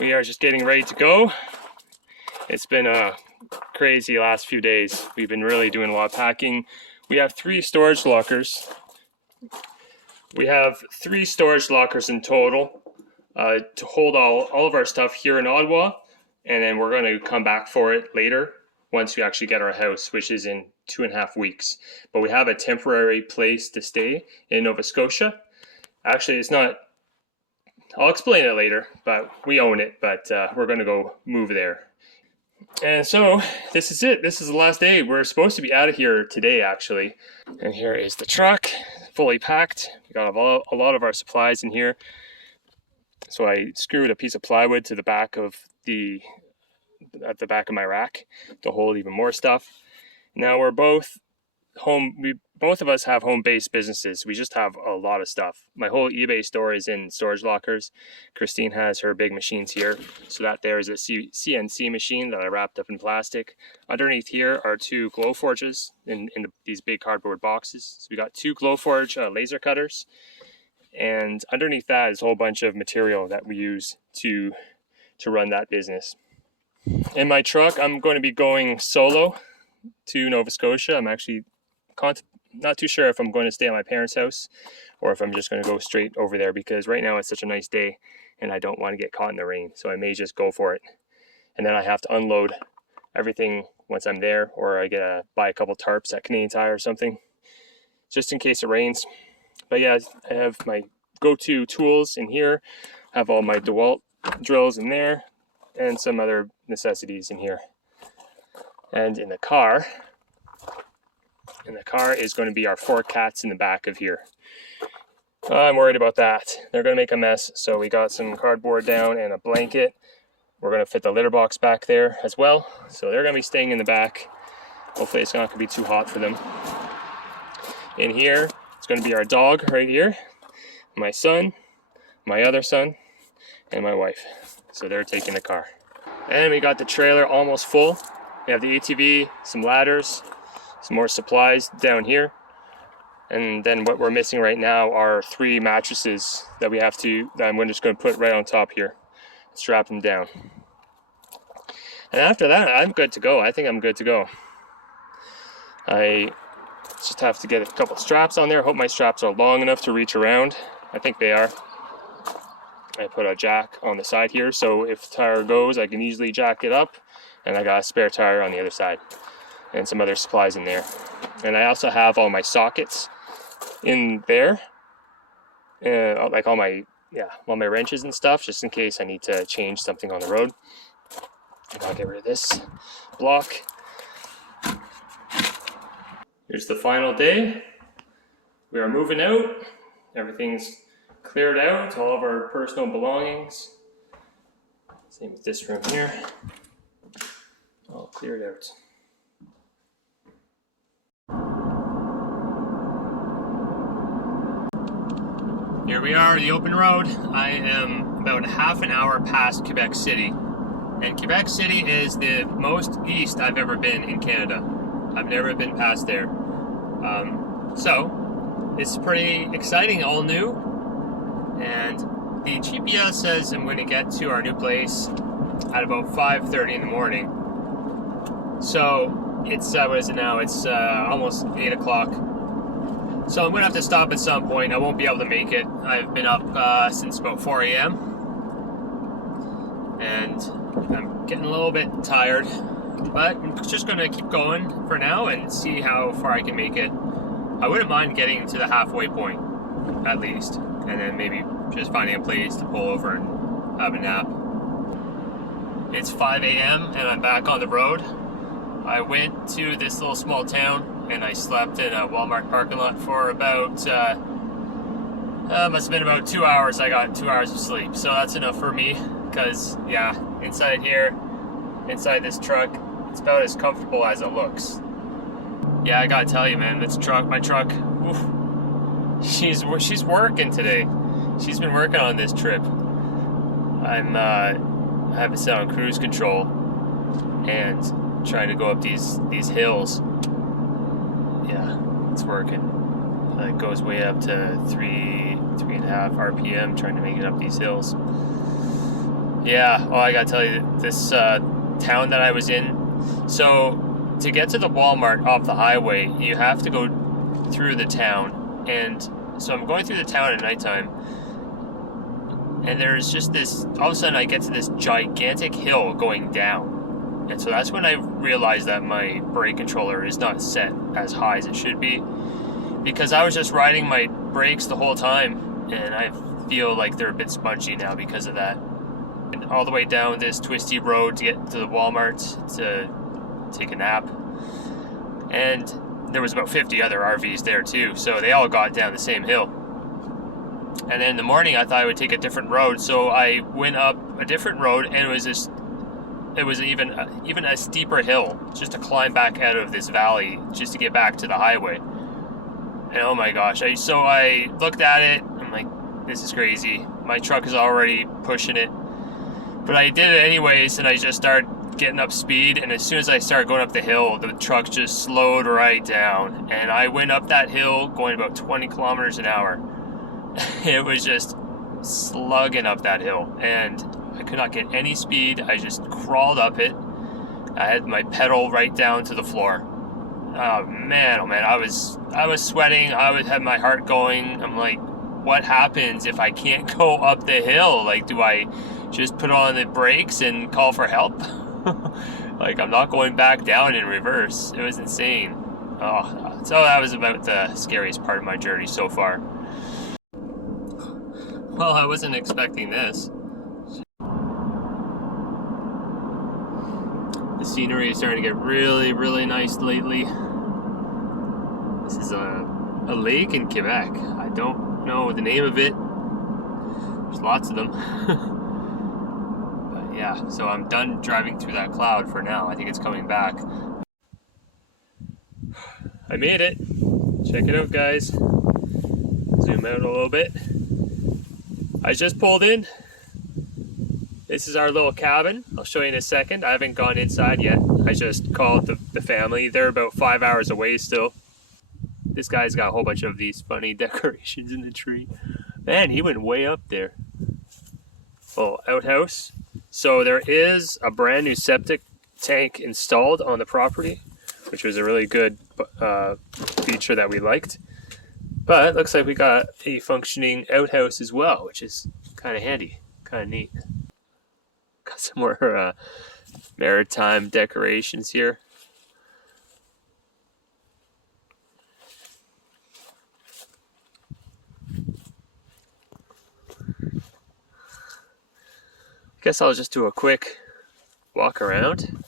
We are just getting ready to go. It's been a crazy last few days. We've been really doing a lot of packing. We have 3 storage lockers. We have 3 storage lockers in total to hold all of our stuff here in Ottawa, and then we're going to come back for it later once we actually get our house, which is in 2.5 weeks. But we have a temporary place to stay in Nova Scotia. Actually, it's not, I'll explain it later, but we own it, but we're going to go move there. And so this is it. This is the last day. We're supposed to be out of here today, actually. And here is the truck, fully packed. We got a lot of our supplies in here. So I screwed a piece of plywood to the back of at the back of my rack to hold even more stuff. Now we're both both of us have home-based businesses. We just have a lot of stuff. My whole eBay store is in storage lockers. Christine has her big machines here. So that there is a CNC machine that I wrapped up in plastic. Underneath here are 2 Glowforges in these big cardboard boxes. So we got 2 Glowforge laser cutters. And underneath that is a whole bunch of material that we use to run that business. In my truck, I'm going to be going solo to Nova Scotia. I'm actually not too sure if I'm going to stay at my parents' house or if I'm just going to go straight over there, because right now it's such a nice day and I don't want to get caught in the rain. So I may just go for it. And then I have to unload everything once I'm there, or I buy a couple tarps at Canadian Tire or something, just in case it rains. But yeah, I have my go-to tools in here. I have all my DeWalt drills in there and some other necessities in here. And in the car is going to be our 4 cats in the back of here. I'm worried about that. They're going to make a mess, so we got some cardboard down and a blanket. We're going to fit the litter box back there as well, so they're going to be staying in the back. Hopefully it's not going to be too hot for them. In here, it's going to be our dog right here, my son, my other son, and my wife. So they're taking the car. And we got the trailer almost full. We have the ATV, some ladders, some more supplies down here. And then what we're missing right now are 3 mattresses that I'm just going to put right on top here. Strap them down. And after that, I'm good to go. I think I'm good to go. I just have to get a couple straps on there. Hope my straps are long enough to reach around. I think they are. I put a jack on the side here, so if the tire goes, I can easily jack it up. And I got a spare tire on the other side and some other supplies in there. And I also have all my sockets in there, like all my wrenches and stuff, just in case I need to change something on the road. And I'll get rid of this block. Here's the final day. We are moving out. Everything's cleared out, all of our personal belongings. Same with this room here. All cleared out. Here we are, the open road. I am about half an hour past Quebec City. And Quebec City is the most east I've ever been in Canada. I've never been past there. So, it's pretty exciting, all new. And the GPS says I'm going to get to our new place at about 5:30 in the morning. So, it's, what is it now? It's almost 8 o'clock. So I'm going to have to stop at some point. I won't be able to make it. I've been up since about 4 a.m. And I'm getting a little bit tired. But I'm just going to keep going for now and see how far I can make it. I wouldn't mind getting to the halfway point, at least. And then maybe just finding a place to pull over and have a nap. It's 5 a.m. and I'm back on the road. I went to this little small town and I slept in a Walmart parking lot for about, must have been about 2 hours. I got 2 hours of sleep, so that's enough for me, because, yeah, inside here, inside this truck, it's about as comfortable as it looks. Yeah, I gotta tell you, man, my truck, oof, she's working today. She's been working on this trip. I have it set on cruise control and trying to go up these hills. Yeah, it's working. It goes way up to 3.5 RPM trying to make it up these hills. Yeah, well, I gotta tell you, this town that I was in, so to get to the Walmart off the highway, you have to go through the town. And so I'm going through the town at nighttime, and there's just this, all of a sudden I get to this gigantic hill going down. And so that's when I realized that my brake controller is not set as high as it should be, because I was just riding my brakes the whole time, and I feel like they're a bit spongy now because of that. And all the way down this twisty road to get to the Walmart to take a nap. And there was about 50 other RVs there too, so they all got down the same hill. And then in the morning I thought I would take a different road, so I went up a different road, and it was even a steeper hill just to climb back out of this valley just to get back to the highway. And oh my gosh, so I looked at it, I'm like, this is crazy. My truck is already pushing it. But I did it anyways, and I just started getting up speed, and as soon as I started going up the hill, the truck just slowed right down. And I went up that hill going about 20 kilometers an hour. It was just slugging up that hill, and I could not get any speed. I just crawled up it. I had my pedal right down to the floor. Oh man, I was sweating. I had my heart going. I'm like, what happens if I can't go up the hill? Like, do I just put on the brakes and call for help? Like, I'm not going back down in reverse. It was insane. Oh, so that was about the scariest part of my journey so far. Well, I wasn't expecting this. The scenery is starting to get really, really nice lately. This is a lake in Quebec. I don't know the name of it. There's lots of them. But yeah, so I'm done driving through that cloud for now. I think it's coming back. I made it. Check it out, guys. Zoom out a little bit. I just pulled in. This is our little cabin. I'll show you in a second. I haven't gone inside yet. I just called the family. They're about 5 hours away still. This guy's got a whole bunch of these funny decorations in the tree. Man, he went way up there. Little outhouse. So there is a brand new septic tank installed on the property, which was a really good feature that we liked. But it looks like we got a functioning outhouse as well, which is kind of handy, kind of neat. Got some more maritime decorations here. Guess I'll just do a quick walk around.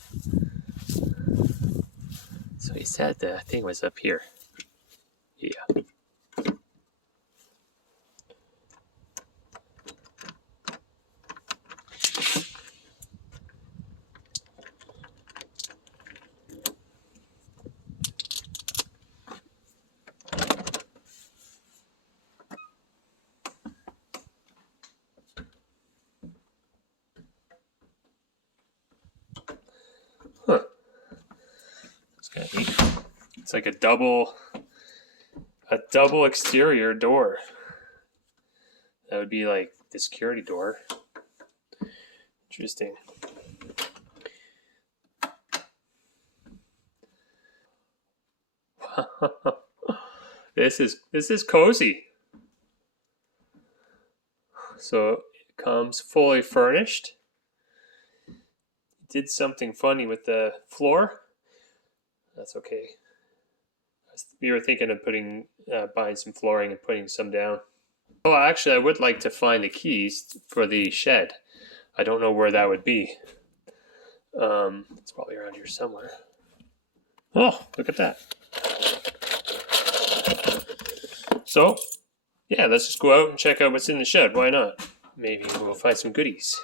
So he said the thing was up here. Yeah. Huh. It's like a double exterior door. That would be like the security door. Interesting. This is cozy. So it comes fully furnished. Did something funny with the floor. That's okay. We were thinking of buying some flooring and putting some down. Oh, actually, I would like to find the keys for the shed. I don't know where that would be. It's probably around here somewhere. Oh, look at that. So, yeah, let's just go out and check out what's in the shed. Why not? Maybe we'll find some goodies.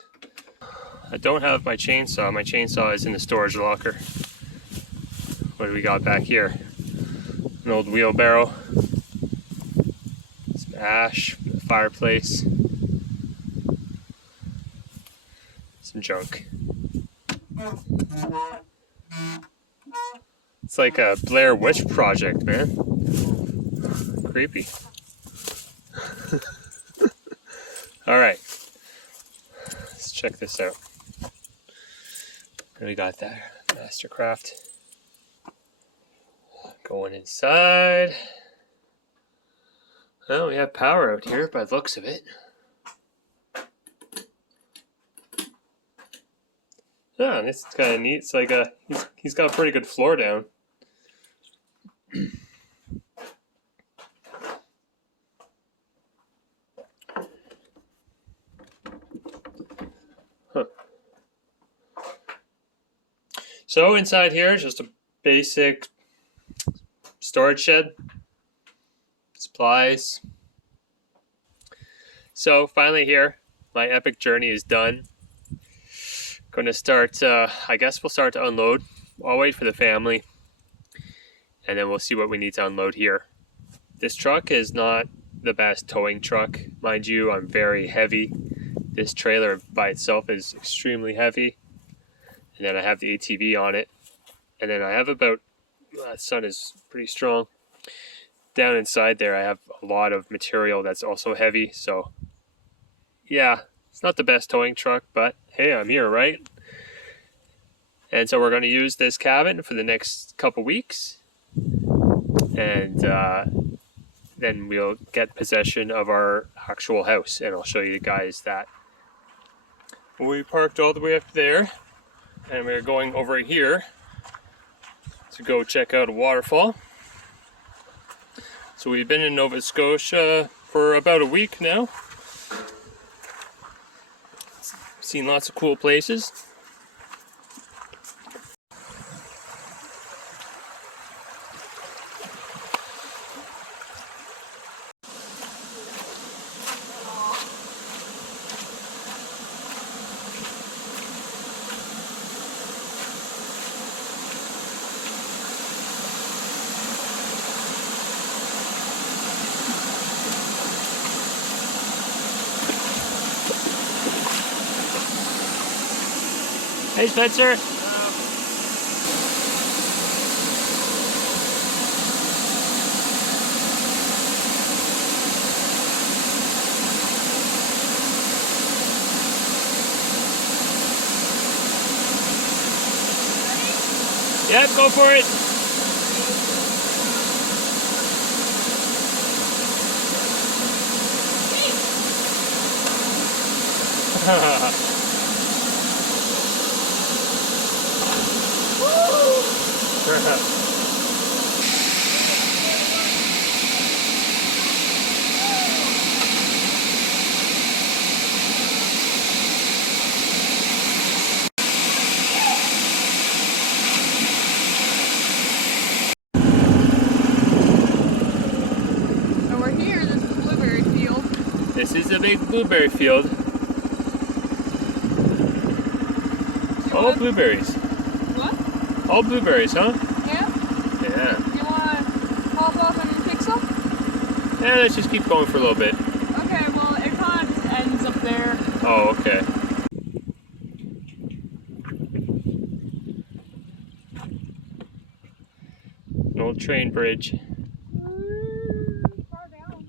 I don't have my chainsaw. My chainsaw is in the storage locker. What do we got back here? An old wheelbarrow. Some ash from the fireplace. Some junk. It's like a Blair Witch Project, man. Creepy. Alright. Let's check this out. And we got that Mastercraft going inside. Well, we have power out here by the looks of it. Yeah, this is kind of neat. It's like he's got a pretty good floor down. Huh. So inside here is just a basic storage shed, supplies. So finally here, my epic journey is done. Going to start, I guess we'll start to unload. I'll wait for the family and then we'll see what we need to unload here. This truck is not the best towing truck. Mind you, I'm very heavy. This trailer by itself is extremely heavy. And then I have the ATV on it. And then I have about, that sun is pretty strong. Down inside there I have a lot of material that's also heavy. So yeah, it's not the best towing truck, but hey, I'm here, right? And so we're going to use this cabin for the next couple weeks. And then we'll get possession of our actual house. And I'll show you guys that. We parked all the way up there. And we're going over here to go check out a waterfall. So we've been in Nova Scotia for about a week now. Seen lots of cool places. Hey Spencer. Yep, go for it. This is a big blueberry field. All blueberries. What? All blueberries, huh? Yeah? Yeah. You want to hop off and pick some? Yeah, let's just keep going for a little bit. Okay, well, it kind of ends up there. Oh, okay. An old train bridge. Far down.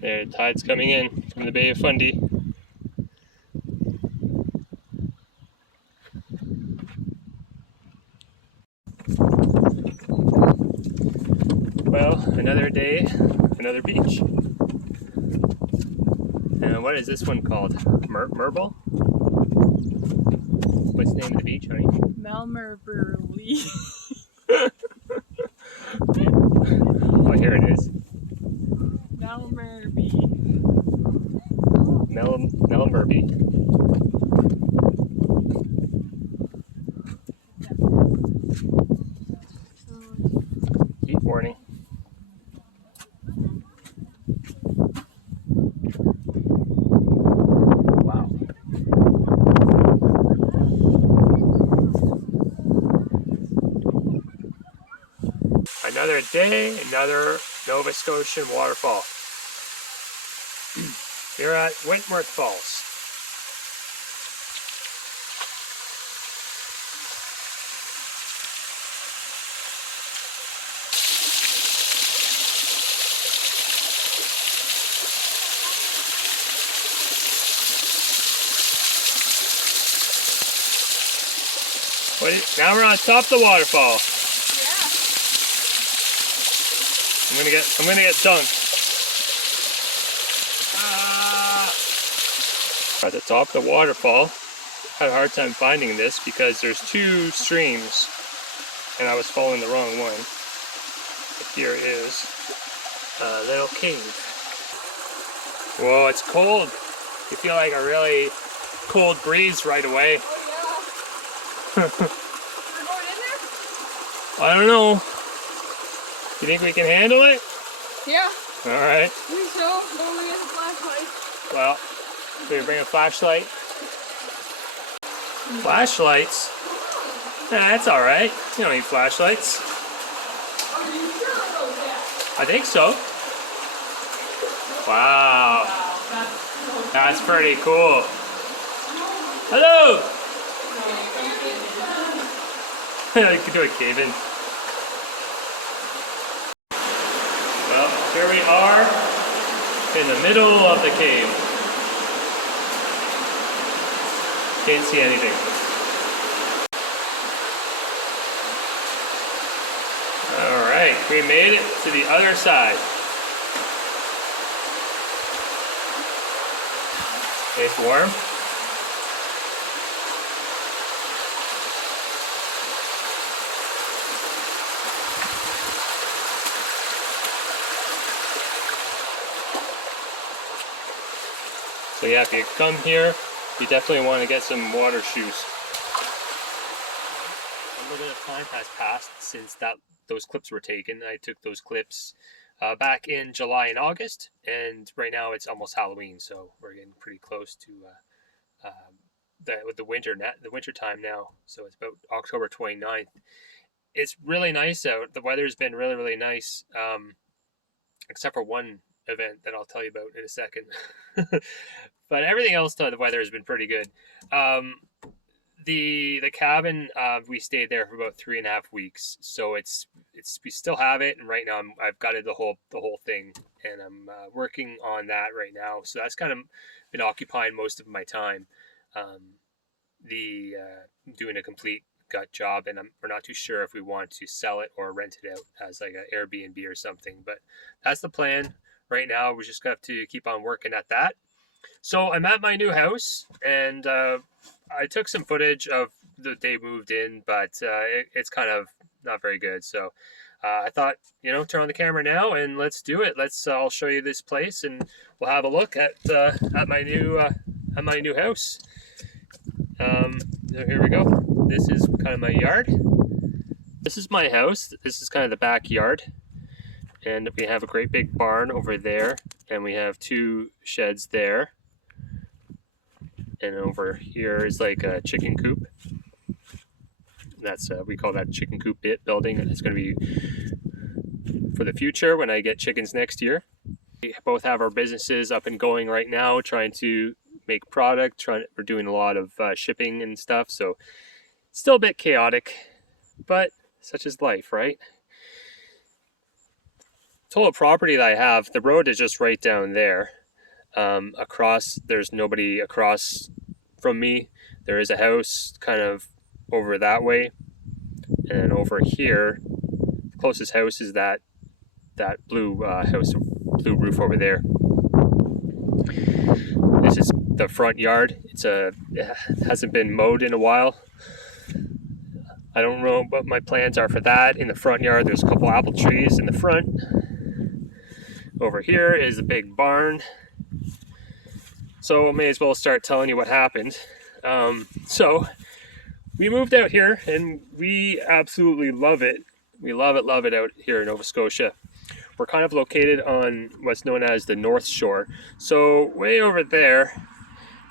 There, the tide's coming in from the Bay of Fundy. Well, another day, another beach. What is this one called? Merble? What's the name of the beach, honey? Melmerberly. Oh, here it is. Melmerby. Melmerby. Heat warning. Wow. Another day, another Nova Scotian waterfall. Here at Wentworth Falls. Now we're on top of the waterfall. Yeah. I'm gonna get dunked. At the top of the waterfall, had a hard time finding this because there's two streams and I was following the wrong one. But here is a little cave. Whoa, it's cold. You feel like a really cold breeze right away. Oh yeah. We're going in there? I don't know. You think we can handle it? Yeah. Alright. I think so. Don't we get the flashlight? Well, do we bring a flashlight? Flashlights? Nah, that's alright. You don't need flashlights. Are you sure about that? I think so. Wow. That's pretty cool. Hello! You can do a cave in. Well, here we are in the middle of the cave. Can't see anything. Alright, we made it to the other side. It's warm. So yeah, if you come here, you definitely want to get some water shoes. A little bit of time has passed since those clips were taken. I took those clips back in July and August, and right now it's almost Halloween, so we're getting pretty close to the winter time now. So it's about October 29th. It's really nice out. The weather's been really, really nice, except for one event that I'll tell you about in a second. But everything else, the weather has been pretty good. The cabin, we stayed there for about 3.5 weeks, so we still have it, and right now I've gutted the whole thing, and I'm working on that right now. So that's kind of been occupying most of my time. Doing a complete gut job, and we're not too sure if we want to sell it or rent it out as like an Airbnb or something. But that's the plan right now. We just have to keep on working at that. So I'm at my new house, and I took some footage of the day moved in, but it's kind of not very good. So I thought, turn on the camera now and let's do it. I'll show you this place, and we'll have a look at my new house. So here we go. This is kind of my yard. This is my house. This is kind of the backyard, and we have a great big barn over there, and we have 2 sheds there. And over here is like a chicken coop. That's we call that chicken coop building. It's going to be for the future when I get chickens next year. We both have our businesses up and going right now, trying to make product. We're doing a lot of shipping and stuff, so still a bit chaotic, but such is life, right? Total property that I have, the road is just right down there. There's nobody across from me. There is a house kind of over that way, and then over here, the closest house is that blue house, blue roof over there. This is the front yard. It hasn't been mowed in a while. I don't know what my plans are for that. In the front yard, there's a couple apple trees in the front. Over here is a big barn. So I may as well start telling you what happened. So we moved out here, and we absolutely love it. We love it out here in Nova Scotia. We're kind of located on what's known as the North Shore. So way over there,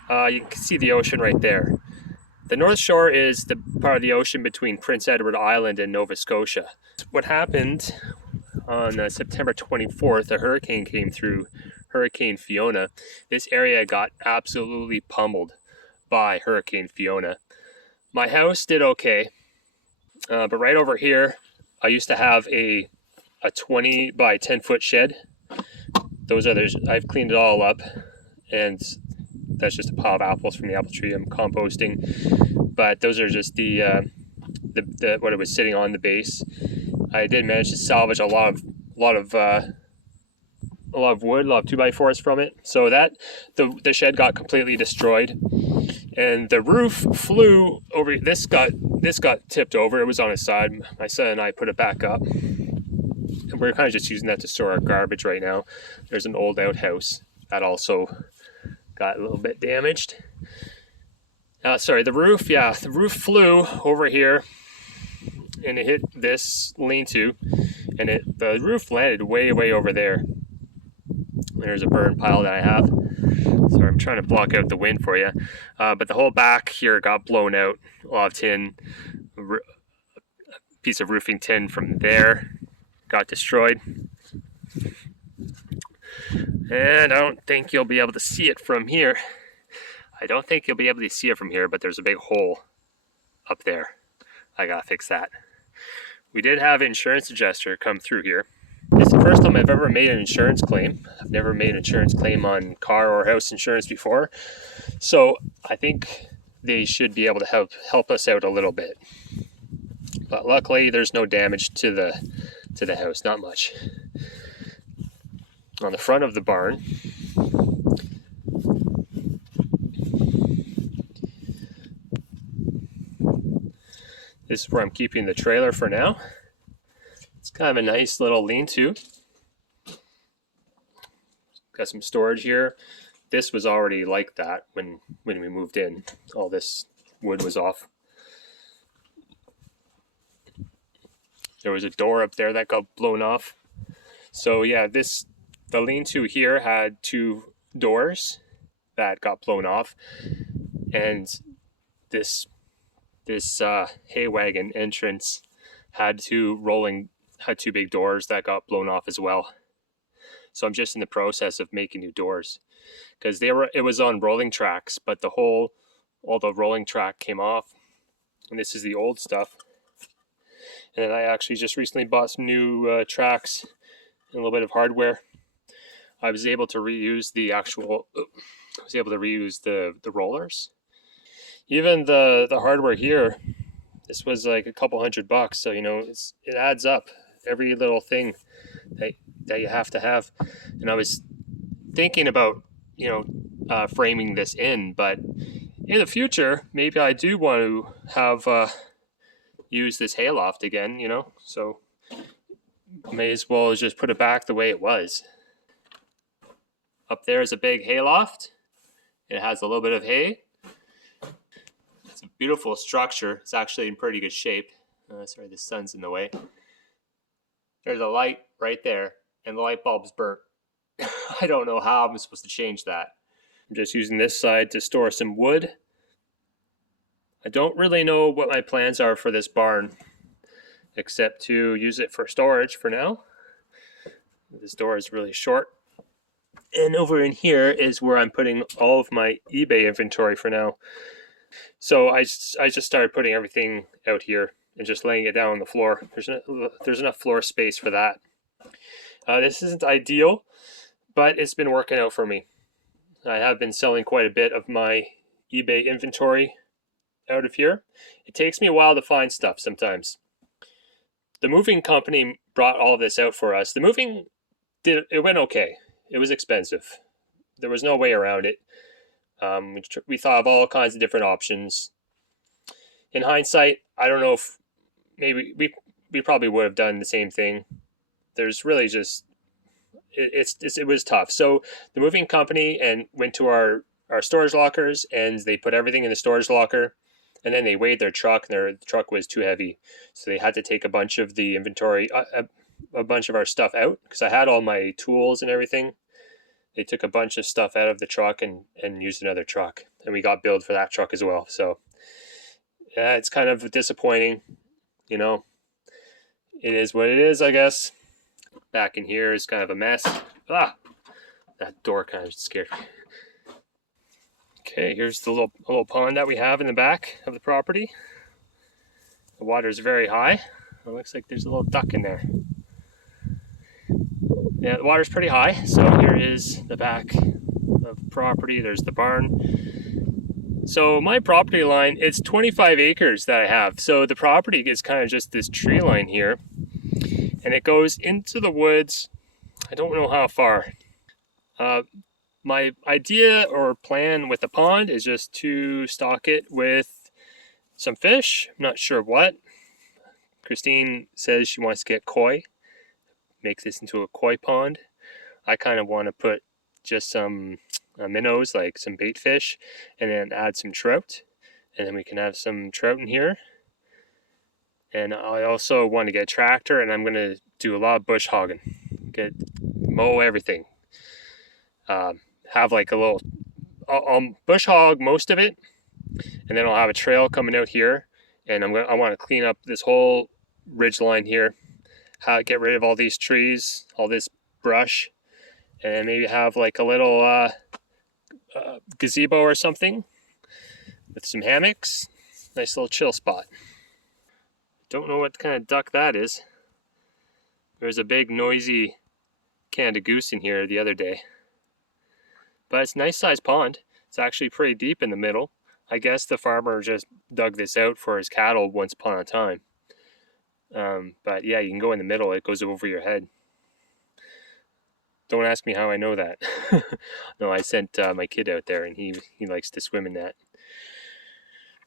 you can see the ocean right there. The North Shore is the part of the ocean between Prince Edward Island and Nova Scotia. What happened on September 24th, a hurricane came through, Hurricane Fiona. This area got absolutely pummeled by Hurricane Fiona. My house did okay, but right over here, I used to have a 20 by 10 foot shed. I've cleaned it all up, and that's just a pile of apples from the apple tree I'm composting. But those are just the what it was sitting on, the base. I did manage to salvage a lot of wood, a lot of 2x4s from it. So that the shed got completely destroyed, and the roof flew over. This got tipped over. It was on its side. My son and I put it back up, and we're kind of just using that to store our garbage right now. There's an old outhouse that also got a little bit damaged. Sorry, the roof. Yeah, the roof flew over here, and it hit this lean-to, and the roof landed way over there. There's a burn pile that I have. Sorry, I'm trying to block out the wind for you. But the whole back here got blown out. A lot of tin, a piece of roofing tin from there got destroyed. And I don't think you'll be able to see it from here. But there's a big hole up there. I gotta fix that. We did have an insurance adjuster come through here. It's the first time I've ever made an insurance claim. I've never made an insurance claim on car or house insurance before. So I think they should be able to help us out a little bit. But luckily there's no damage to the house, not much. On the front of the barn, this is where I'm keeping the trailer for now. It's kind of a nice little lean-to. Got some storage here. This was already like that when we moved in. All this wood was off. There was a door up there that got blown off. So yeah, the lean-to here had 2 doors that got blown off, and this hay wagon entrance had 2 big doors that got blown off as well. So I'm just in the process of making new doors, because it was on rolling tracks, but all the rolling track came off, and this is the old stuff. And then I actually just recently bought some new tracks and a little bit of hardware. I was able to reuse the rollers. Even the hardware here, this was like a couple $100, so it adds up, every little thing that you have to have. And I was thinking about framing this in, but in the future maybe I do want to have use this hayloft again, so may as well just put it back the way it was. Up there is a big hayloft. It has a little bit of hay. It's a beautiful structure. It's actually in pretty good shape. Sorry, the sun's in the way. There's a light right there, and the light bulb's burnt. I don't know how I'm supposed to change that. I'm just using this side to store some wood. I don't really know what my plans are for this barn, except to use it for storage for now. This door is really short. And over in here is where I'm putting all of my eBay inventory for now. So I just started putting everything out here and just laying it down on the floor. There's enough floor space for that. This isn't ideal, but it's been working out for me. I have been selling quite a bit of my eBay inventory out of here. It takes me a while to find stuff sometimes. The moving company brought all of this out for us. The moving, it went okay. It was expensive. There was no way around it. We thought of all kinds of different options. In hindsight, I don't know if maybe we probably would have done the same thing. There's really just it was tough. So the moving company went to our storage lockers, and they put everything in the storage locker, and then they weighed their truck, and their truck was too heavy, so they had to take a bunch of the inventory, a bunch of our stuff out, because I had all my tools and everything. They took a bunch of stuff out of the truck and used another truck, and we got billed for that truck as well. So yeah, it's kind of disappointing. It is what it is, I guess. Back in here is kind of a mess. That door kind of scared me. Okay, here's the little pond that we have in the back of the property. The water is very high. It looks like there's a little duck in there. Yeah, the water's pretty high. So here is the back of the property. There's the barn. So my property line, it's 25 acres that I have. So the property is kind of just this tree line here, and it goes into the woods. I don't know how far. My idea or plan with the pond is just to stock it with some fish. I'm not sure what. Christine says she wants to get koi, make this into a koi pond. I kind of want to put just some minnows, like some bait fish, and then add some trout, and then we can have some trout in here. And I also want to get a tractor, and I'm going to do a lot of bush hogging, mow everything. Have like a little, I'll bush hog most of it, and then I'll have a trail coming out here, and I want to clean up this whole ridge line here, get rid of all these trees, all this brush, and maybe have like a little gazebo or something with some hammocks. Nice little chill spot. Don't know what kind of duck that is. There was a big noisy Canada goose in here the other day. But it's a nice sized pond. It's actually pretty deep in the middle. I guess the farmer just dug this out for his cattle once upon a time. But yeah, you can go in the middle. It goes over your head. Don't ask me how I know that. No, I sent my kid out there, and he likes to swim in that.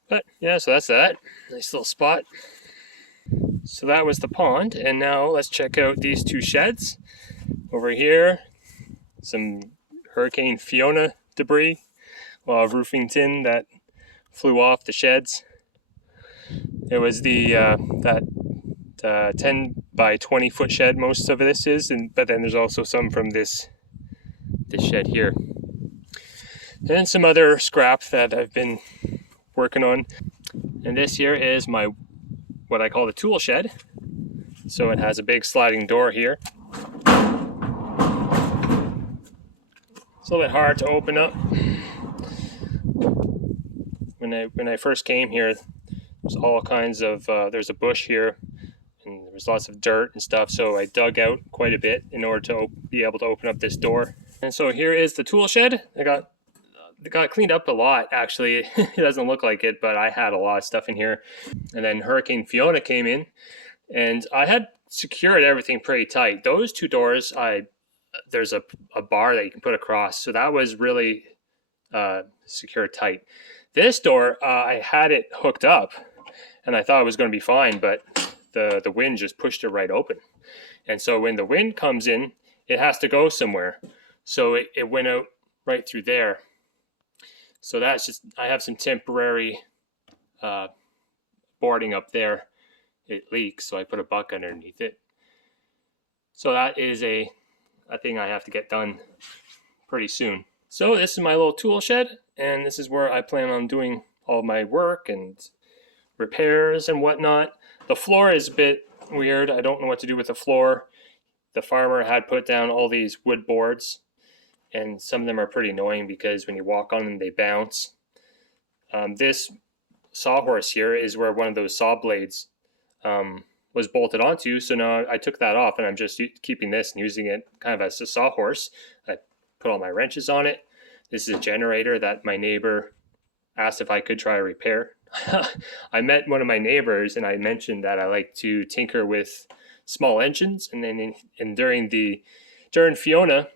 But yeah, so that's that. Nice little spot. So that was the pond, and now let's check out these two sheds. Over here, some Hurricane Fiona debris, a lot of roofing tin that flew off the sheds. It was the that 10 by 20 foot shed most of this is, but then there's also some from this shed here. And then some other scrap that I've been working on. And this here is what I call the tool shed. So it has a big sliding door here. It's a little bit hard to open up. When I first came here, there's all kinds of there's a bush here, and there was lots of dirt and stuff. So I dug out quite a bit in order to be able to open up this door. And so here is the tool shed. It got cleaned up a lot, actually. It doesn't look like it, but I had a lot of stuff in here. And then Hurricane Fiona came in, and I had secured everything pretty tight. Those two doors, there's a bar that you can put across, so that was really secured tight. This door, I had it hooked up, and I thought it was going to be fine, but the wind just pushed it right open. And so when the wind comes in, it has to go somewhere. So it went out right through there. So that's just, I have some temporary boarding up there. It leaks, so I put a bucket underneath it. So that is a thing I have to get done pretty soon. So this is my little tool shed, and this is where I plan on doing all my work and repairs and whatnot. The floor is a bit weird. I don't know what to do with the floor. The farmer had put down all these wood boards, and some of them are pretty annoying because when you walk on them, they bounce. This sawhorse here is where one of those saw blades was bolted onto, so now I took that off, and I'm just keeping this and using it kind of as a sawhorse. I put all my wrenches on it. This is a generator that my neighbor asked if I could try to repair. I met one of my neighbors, and I mentioned that I like to tinker with small engines, and then during Fiona,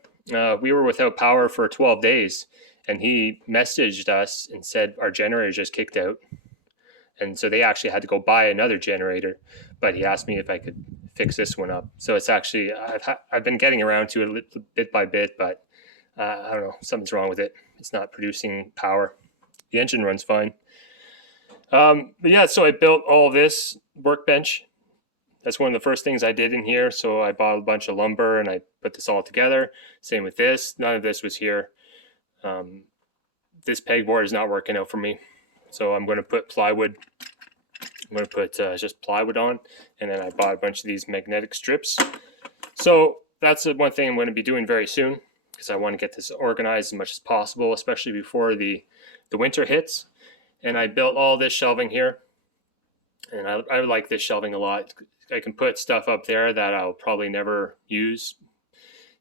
we were without power for 12 days, and he messaged us and said our generator just kicked out. And so they actually had to go buy another generator, but he asked me if I could fix this one up. So it's actually, I've been getting around to it bit by bit, but I don't know, something's wrong with it. It's not producing power. The engine runs fine. But yeah, so I built all this workbench. That's one of the first things I did in here. So I bought a bunch of lumber and I put this all together. Same with this. None of this was here. This pegboard is not working out for me. So I'm going to put plywood. I'm going to put just plywood on. And then I bought a bunch of these magnetic strips. So that's the one thing I'm going to be doing very soon, because I want to get this organized as much as possible, especially before the winter hits. And I built all this shelving here. And I like this shelving a lot. I can put stuff up there that I'll probably never use.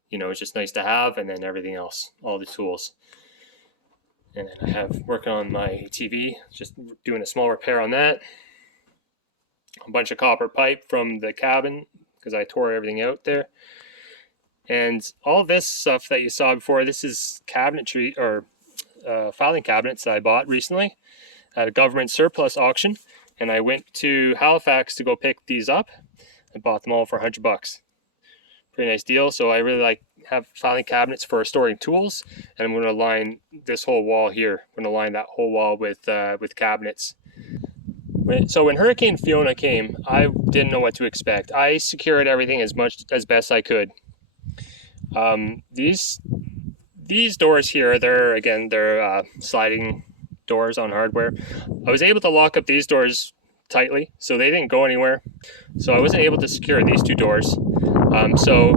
You know, it's just nice to have. And then everything else, all the tools. And then I have working on my TV, just doing a small repair on that. A bunch of copper pipe from the cabin because I tore everything out there. And all this stuff that you saw before, this is cabinetry or filing cabinets that I bought recently at a government surplus auction. And I went to Halifax to go pick these up. I bought them all for $100. Pretty nice deal. So I really like have filing cabinets for storing tools, and I'm going to line this whole wall here. I'm going to line that whole wall with cabinets. So when Hurricane Fiona came, I didn't know what to expect. I secured everything as best I could. These doors here, they're sliding doors on hardware. I was able to lock up these doors tightly, so they didn't go anywhere. So I wasn't able to secure these two doors. So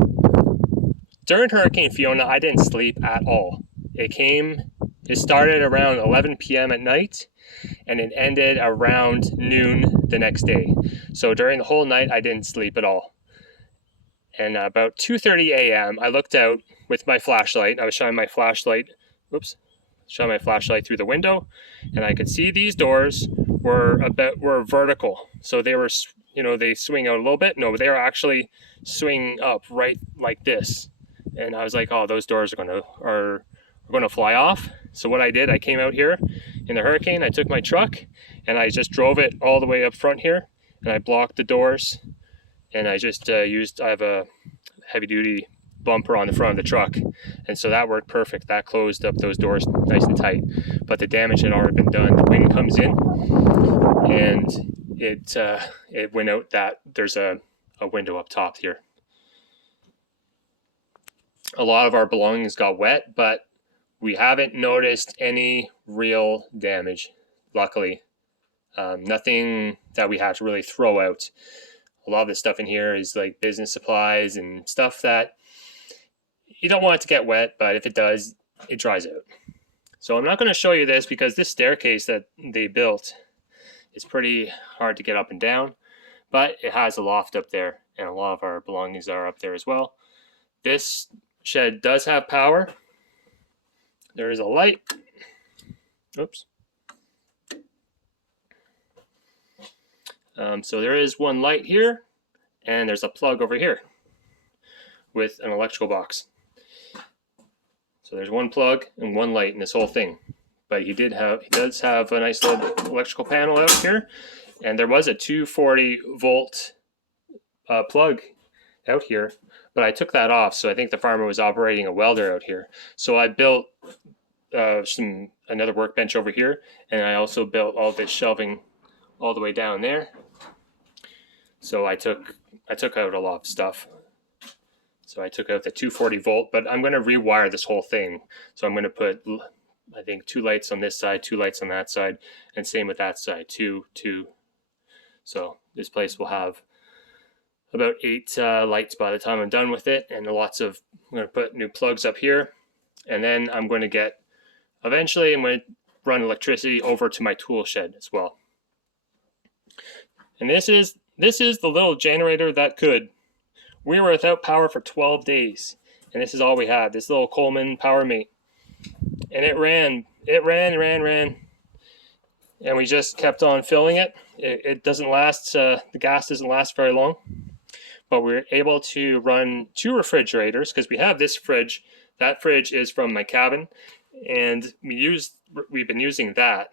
during Hurricane Fiona, I didn't sleep at all. It started around 11 p.m. at night, and it ended around noon the next day. So during the whole night, I didn't sleep at all. And about 2:30 a.m., I looked out with my flashlight. I was shining my flashlight through the window, and I could see these doors were vertical. So they were, they swing out a little bit. No, they were actually swinging up right like this. And I was like, oh, those doors are going to fly off. So what I did, I came out here in the hurricane. I took my truck and I just drove it all the way up front here, and I blocked the doors. And I just I have a heavy duty bumper on the front of the truck, and so that worked perfect. That closed up those doors nice and tight, but the damage had already been done. The wind comes in and it went out that there's a window up top here. A lot of our belongings got wet, but we haven't noticed any real damage, luckily. Nothing that we had to really throw out. A lot of the stuff in here is like business supplies and stuff that you don't want it to get wet, but if it does, it dries out. So I'm not going to show you this because this staircase that they built is pretty hard to get up and down, but it has a loft up there, and a lot of our belongings are up there as well. This shed does have power. There is a light. Oops. So there is one light here, and there's a plug over here with an electrical box. So there's one plug and one light in this whole thing. But he does have a nice little electrical panel out here, and there was a 240 volt plug out here, but I took that off. So I think the farmer was operating a welder out here. So I built another workbench over here, and I also built all this shelving all the way down there. So I took out a lot of stuff. So I took out the 240 volt, but I'm going to rewire this whole thing. So I'm going to put, I think, 2 lights on this side, 2 lights on that side, and same with that side, 2. So this place will have about 8 lights by the time I'm done with it, and I'm going to put new plugs up here, and then eventually I'm going to run electricity over to my tool shed as well. And this is the little generator that could. We were without power for 12 days, and this is all we had, this little Coleman Power Mate. And it ran, and we just kept on filling it. It doesn't last, the gas doesn't last very long, but we were able to run 2 refrigerators because we have this fridge. That fridge is from my cabin, and we've been using that.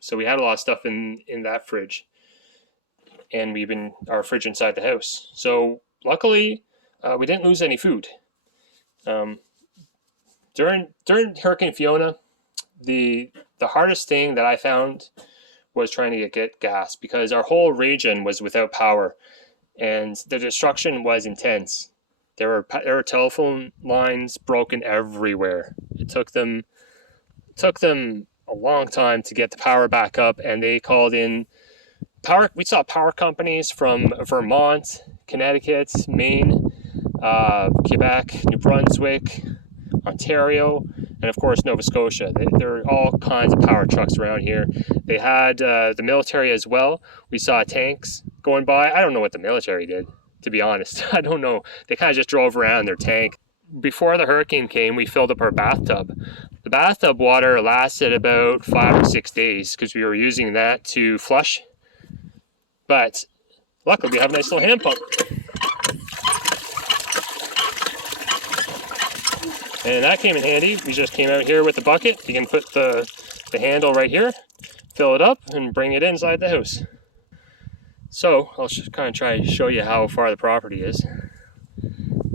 So we had a lot of stuff in that fridge, and our fridge inside the house. So luckily, we didn't lose any food. During Hurricane Fiona, the hardest thing that I found was trying to get gas because our whole region was without power, and the destruction was intense. There were telephone lines broken everywhere. It took them a long time to get the power back up, and they called in power. We saw power companies from Vermont, Connecticut, Maine, Quebec, New Brunswick, Ontario, and of course Nova Scotia. There are all kinds of power trucks around here. They had the military as well. We saw tanks going by. I don't know what the military did, to be honest. I don't know. They kind of just drove around their tank. Before the hurricane came, we filled up our bathtub. The bathtub water lasted about 5 or 6 days because we were using that to flush. But luckily we have a nice little hand pump. And that came in handy. We just came out here with the bucket. You can put the handle right here, fill it up, and bring it inside the house. So I'll just kind of try to show you how far the property is.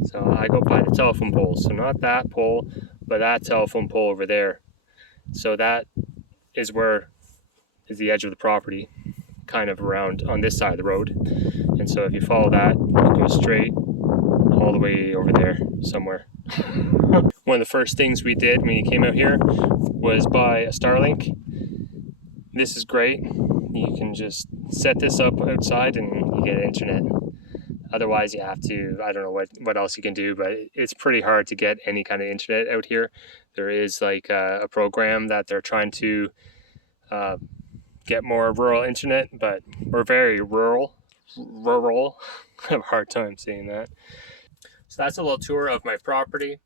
So I go by the telephone pole. So not that pole, but that telephone pole over there. So that is where is the edge of the property, kind of around on this side of the road. And so if you follow that, it goes straight all the way over there somewhere. One of the first things we did when we came out here was buy a Starlink. This is great. You can just set this up outside and you get internet. Otherwise you have to, I don't know what else you can do, but it's pretty hard to get any kind of internet out here. There is like a program that they're trying to get more rural internet, but we're very rural. I have a hard time saying that. So that's a little tour of my property.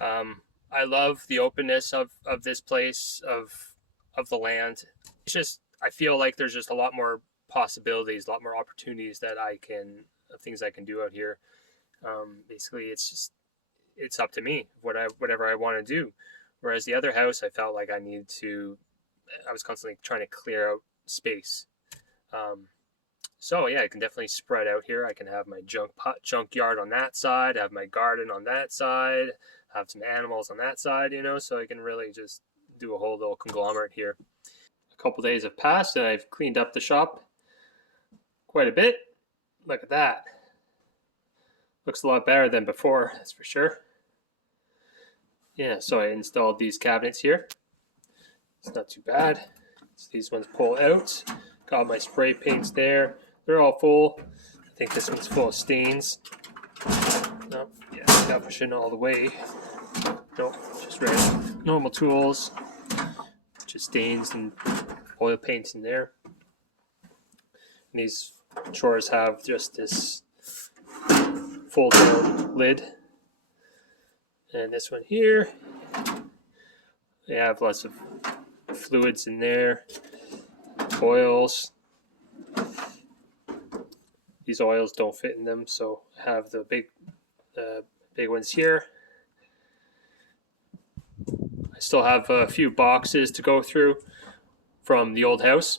I love the openness of this place, of the land. It's just, I feel like there's just a lot more possibilities, a lot more opportunities that things I can do out here. Basically, it's up to me, whatever I want to do. Whereas the other house, I felt like I was constantly trying to clear out space. So yeah, I can definitely spread out here. I can have my junkyard on that side, have my garden on that side, have some animals on that side, you know, so I can really just do a whole little conglomerate here. A couple days have passed and I've cleaned up the shop quite a bit. Look at that. Looks a lot better than before, that's for sure. Yeah, so I installed these cabinets here. It's not too bad. So these ones pull out. Got my spray paints there. They're all full. I think this one's full of stains. No, yeah, got pushing all the way. Nope, just normal tools. Just stains and oil paints in there. And these drawers have just this fold down lid. And this one here, they have lots of fluids in there, oils. These oils don't fit in them, so I have the big ones here. I still have a few boxes to go through from the old house.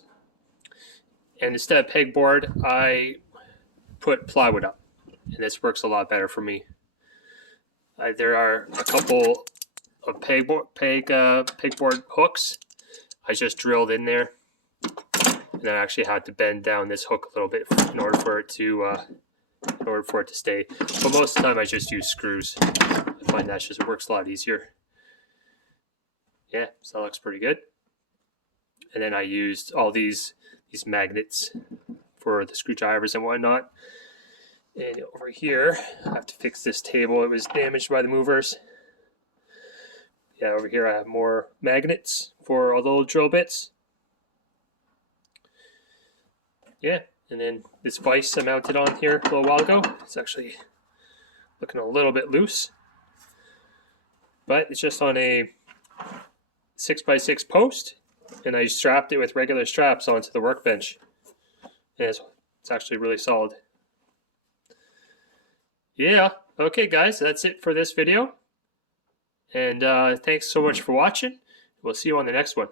And instead of pegboard, I put plywood up. And this works a lot better for me. There are a couple of pegboard hooks I just drilled in there. And then I actually had to bend down this hook a little bit in order for it to stay. But most of the time I just use screws. I find that just works a lot easier. Yeah, so that looks pretty good. And then I used all these magnets for the screwdrivers and whatnot. And over here, I have to fix this table. It was damaged by the movers. Yeah, over here I have more magnets for all the little drill bits. Yeah, and then this vise I mounted on here a little while ago. It's actually looking a little bit loose. But it's just on a 6x6 post. And I strapped it with regular straps onto the workbench. And it's actually really solid. Yeah, okay guys, that's it for this video. And thanks so much for watching. We'll see you on the next one.